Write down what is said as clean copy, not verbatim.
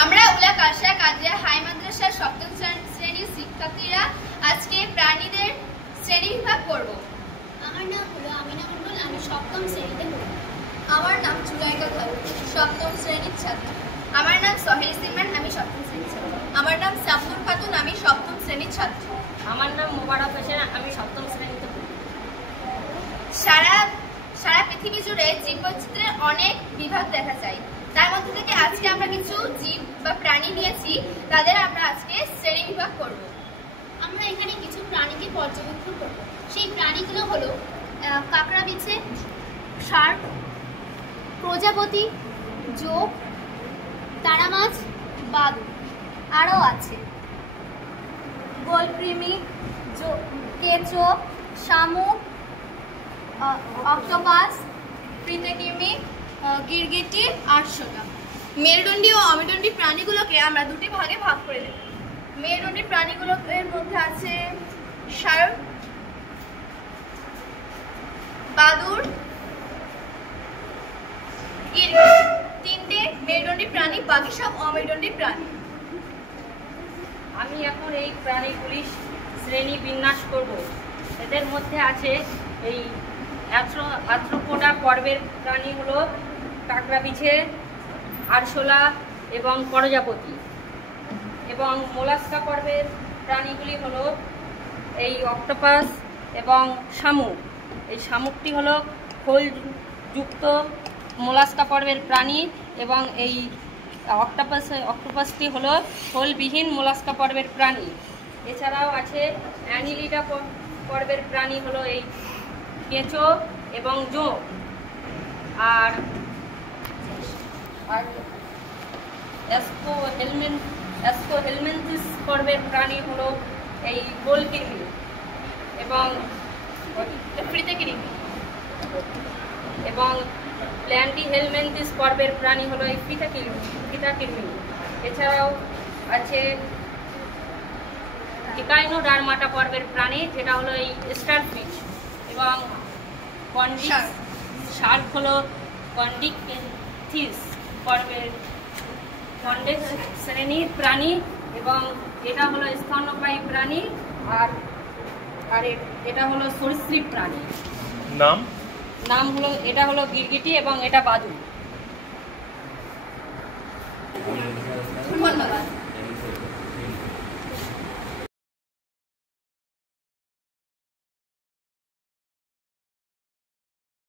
আমরা উলা কাশিয়া কাদিয়া হাই মাদ্রাসার সপ্তম শ্রেণীর শিক্ষার্থীরা আজকে প্রাণীদের শ্রেণীবিভাগ করব। আমার নাম হলো আমিনা মন্ডল, আমি সপ্তম শ্রেণীতে পড়ি। আমার নাম জুলাইকা খাতুন, সপ্তম শ্রেণীর ছাত্র। আমার নাম সোহেল সিমান, আমি সপ্তম শ্রেণীর ছাত্র। আমার নাম সামনুর খাতুন, আমি সপ্তম শ্রেণীর ছাত্র। আমার নাম মোবারক হোসেন, আমি সপ্তম শ্রেণীতে পড়ি। সারা পৃথিবী জুড়ে জীববৈচিত্র্যের অনেক বিভাগ দেখা যায়। তার মধ্যে থেকে আজকে আমরা কিছু জীব বা প্রাণী নিয়েছি, তাদের আমরা আজকে শ্রেণী বিভাগ করব। আমরা এখানে কিছু প্রাণীকে পর্যবেক্ষণ করব। সেই প্রাণীগুলো হলো কাঁকড়া বিছে, শার্ক, প্রজাপতি, জোঁক, তারা মাছ, বাদুড়। আরও আছে গোলকৃমি, কেঁচো, শামুক, অক্টোপাস, ফ্রিতেকৃমি, গিরগিটি, আরশোলা। মেরুদণ্ডী ও অমেরুদণ্ডী প্রাণীগুলোকে আমরা দুটি ভাগে ভাগ করে দেব। মেরুদণ্ডী প্রাণীগুলোর মধ্যে আছে শার্ক, বাদুড়, গিরগিটি। তিনটে মেরুদণ্ডী প্রাণী, বাকি সব অমেরুদণ্ডী প্রাণী। আমি এখন এই প্রাণীগুলির শ্রেণী বিন্যাস করব। এদের মধ্যে আছে এই আর্থ্রোপোডা পর্বের প্রাণী হলো কাঁকড়া বিছে, আরশোলা এবং প্রজাপতি। এবং মোলাস্কা পর্বের প্রাণীগুলি হলো এই অক্টোপাস এবং শামুক। এই শামুকটি হলো খোলযুক্ত মোলাস্কা পর্বের প্রাণী এবং এই অক্টোপাসটি হলো খোলবিহীন মোলাস্কা পর্বের প্রাণী। এছাড়াও আছে অ্যানিলিডা পর্বের প্রাণী হলো এই কেঁচো এবং জোঁক। আর অ্যাসকোহেলমিনথিস পর্বের প্রাণী হলো এই গোলকৃমি এবং ফ্রিতেকৃমি। এবং প্ল্যান্টিহেলমিনথিস পর্বের প্রাণী হলো এই ফিতাকৃমি। এছাড়াও আছে একাইনোডার্মাটা পর্বের প্রাণী, যেটা হলো এই স্টারফিশ। এবং শার্ক হলো কন্ডিকথিস পর্বের কন্ডেক্স শ্রেণীর প্রাণী এবং এটা হলো স্তন্যপায়ী প্রাণী। আর এটা হলো সরীসৃপ প্রাণী। নাম হলো, এটা হলো গিরগিটি এবং এটা বাদুড়। ধন্যবাদ।